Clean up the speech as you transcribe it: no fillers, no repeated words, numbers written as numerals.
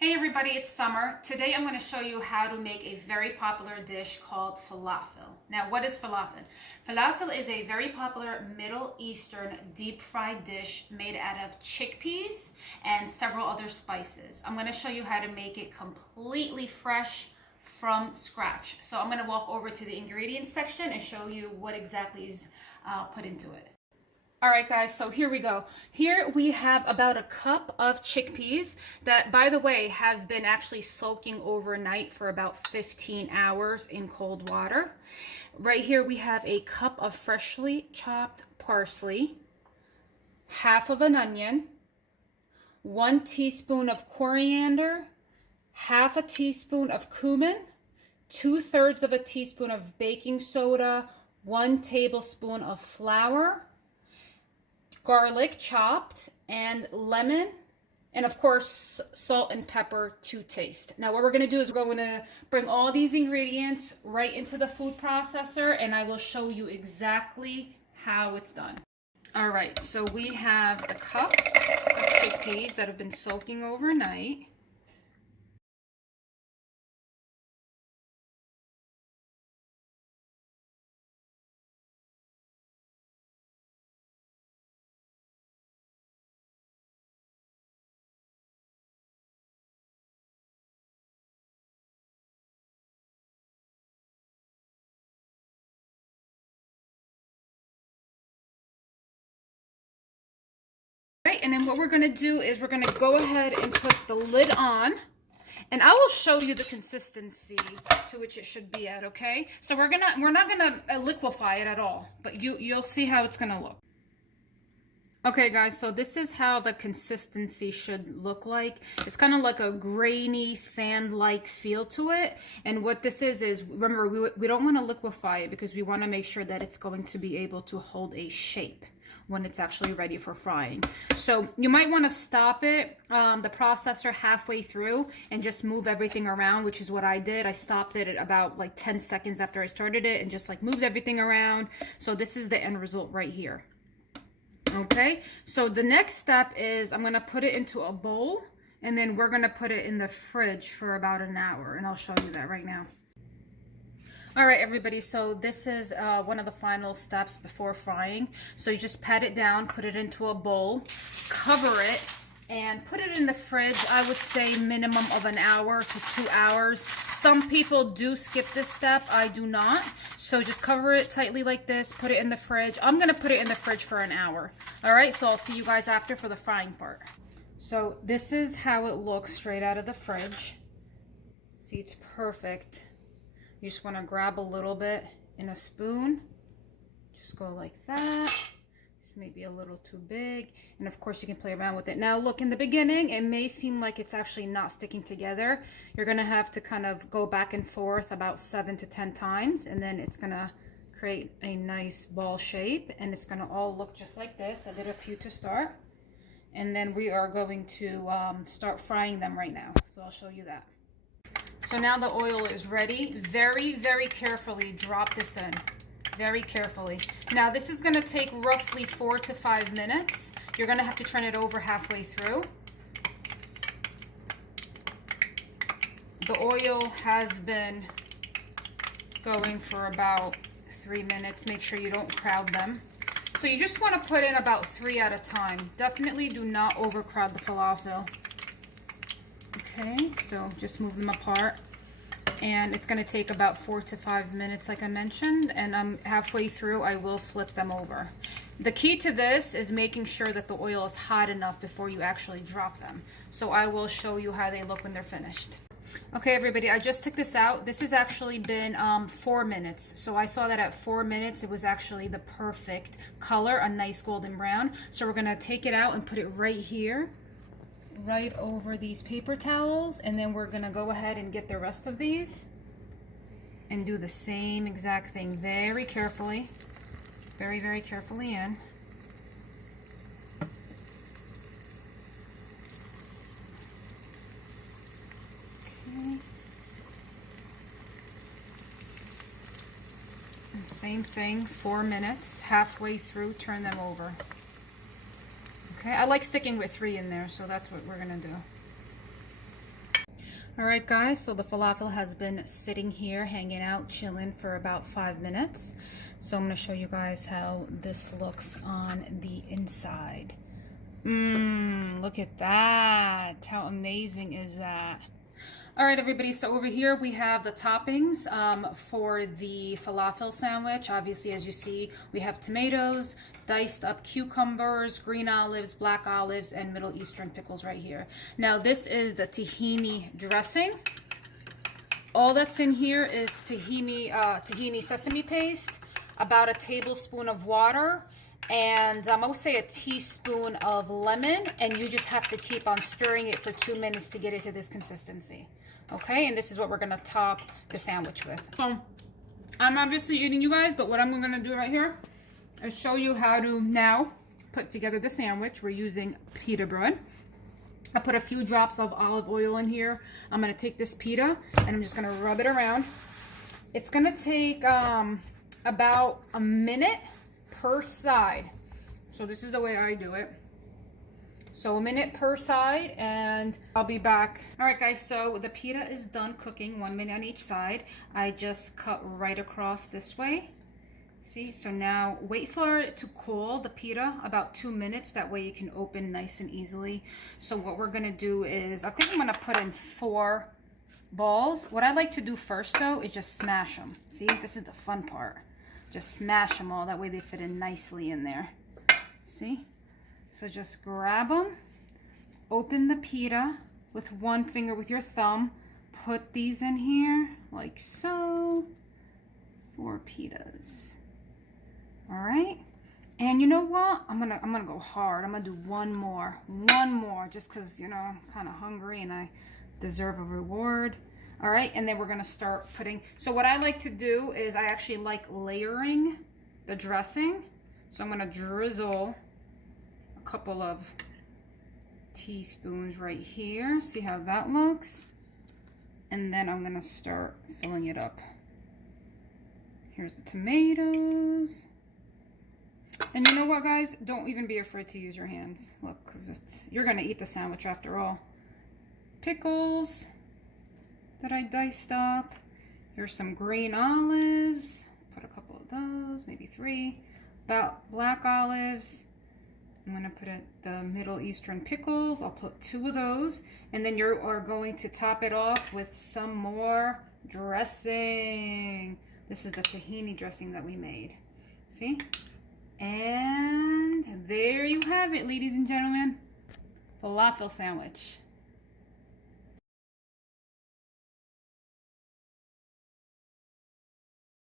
Hey everybody, it's Summer. Today I'm going to show you how to make a very popular dish called falafel. Now, what is falafel? Falafel is a very popular Middle Eastern deep fried dish made out of chickpeas and several other spices. I'm going to show you how to make it completely fresh from scratch. So I'm going to walk over to the ingredients section and show you what exactly is put into it. All right, guys, so here we go. Here we have about a cup of chickpeas that, by the way, have been actually soaking overnight for about 15 hours in cold water. Right here we have a cup of freshly chopped parsley, half of an onion, 1 teaspoon of coriander, half a teaspoon of cumin, 2/3 of a teaspoon of baking soda, 1 tablespoon of flour, garlic chopped, and lemon, and of course salt and pepper to taste. Now what we're going to do is we're going to bring all these ingredients right into the food processor, and I will show you exactly how it's done. All right, so we have the cup of chickpeas that have been soaking overnight. Right, and then what we're going to do is we're going to go ahead and put the lid on, and I will show you the consistency to which it should be at, okay? So we're not gonna liquefy it at all, but you'll see how it's gonna look. Okay, guys, so this is how the consistency should look like. It's kind of like a grainy, sand-like feel to it. And what this is remember, we don't want to liquefy it because we want to make sure that it's going to be able to hold a shape when it's actually ready for frying. So you might want to stop it, the processor, halfway through and just move everything around, which is what I did. I stopped it at about like 10 seconds after I started it and just like moved everything around. So this is the end result right here. Okay, so the next step is I'm going to put it into a bowl, and then we're going to put it in the fridge for about an hour, and I'll show you that right now. All right, everybody, so this is one of the final steps before frying. So you just pat it down, put it into a bowl, cover it, and put it in the fridge. I would say minimum of an hour to 2 hours. Some people do skip this step. I do not. So just cover it tightly like this, put it in the fridge. I'm going to put it in the fridge for an hour. All right, so I'll see you guys after for the frying part. So this is how it looks straight out of the fridge. See, it's perfect. You just want to grab a little bit in a spoon. Just go like that. This may be a little too big. And of course you can play around with it. Now look, in the beginning, it may seem like it's actually not sticking together. You're going to have to kind of go back and forth about 7 to 10 times. And then it's going to create a nice ball shape. And it's going to all look just like this. I did a few to start. And then we are going to start frying them right now. So I'll show you that. So now the oil is ready. Very, very carefully drop this in. Very carefully. Now this is going to take roughly 4 to 5 minutes. You're going to have to turn it over halfway through. The oil has been going for about 3 minutes. Make sure you don't crowd them. So you just want to put in about 3 at a time. Definitely do not overcrowd the falafel. Okay, so just move them apart. And it's going to take about 4 to 5 minutes, like I mentioned, and I'm halfway through. I will flip them over. The key to this is making sure that the oil is hot enough before you actually drop them. So I will show you how they look when they're finished. Okay, everybody, I just took this out. This has actually been 4 minutes. So I saw that at 4 minutes, it was actually the perfect color, a nice golden brown. So we're going to take it out and put it right here, right over these paper towels, and then we're gonna go ahead and get the rest of these and do the same exact thing very carefully, very, very carefully in. Okay. And same thing, 4 minutes, halfway through, turn them over. Okay, I like sticking with 3 in there, so that's what we're gonna do. All right, guys, so the falafel has been sitting here, hanging out, chilling for about 5 minutes. So I'm going to show you guys how this looks on the inside. Look at that. How amazing is that? All right, everybody, so over here we have the toppings for the falafel sandwich. Obviously, as you see, we have tomatoes, diced up cucumbers, green olives, black olives, and Middle Eastern pickles right here. Now, this is the tahini dressing. All that's in here is tahini sesame paste, about a tablespoon of water, and I would say a teaspoon of lemon, and you just have to keep on stirring it for 2 minutes to get it to this consistency. Okay, and this is what we're gonna top the sandwich with. So, I'm obviously eating, you guys, but what I'm gonna do right here is show you how to now put together the sandwich. We're using pita bread. I put a few drops of olive oil in here. I'm gonna take this pita and I'm just gonna rub it around. It's gonna take about a minute per side. So this is the way I do it. So a minute per side, and I'll be back. All right, guys, so the pita is done cooking, 1 minute on each side. I just cut right across this way. See, so now wait for it to cool, the pita, about 2 minutes. That way you can open nice and easily. So what we're gonna do is, I think I'm gonna put in 4 balls. What I like to do first, though, is just smash them. See, this is the fun part. Just smash them all, that way they fit in nicely in there. See? So just grab them, open the pita with one finger with your thumb, put these in here like so, 4 pitas. All right, and you know what? I'm gonna go hard. I'm gonna do one more, just because, you know, I'm kind of hungry and I deserve a reward. All right, and then we're gonna start putting. So what I like to do is I actually like layering the dressing. So I'm gonna drizzle a couple of teaspoons right here. See how that looks? And then I'm gonna start filling it up. Here's the tomatoes. And you know what, guys? Don't even be afraid to use your hands. Look, because you're gonna eat the sandwich after all. Pickles that I diced up. Here's some green olives. Put a couple of those, maybe 3. About black olives. I'm gonna put the Middle Eastern pickles. I'll put 2 of those. And then you are going to top it off with some more dressing. This is the tahini dressing that we made. See? And there you have it, ladies and gentlemen. Falafel sandwich.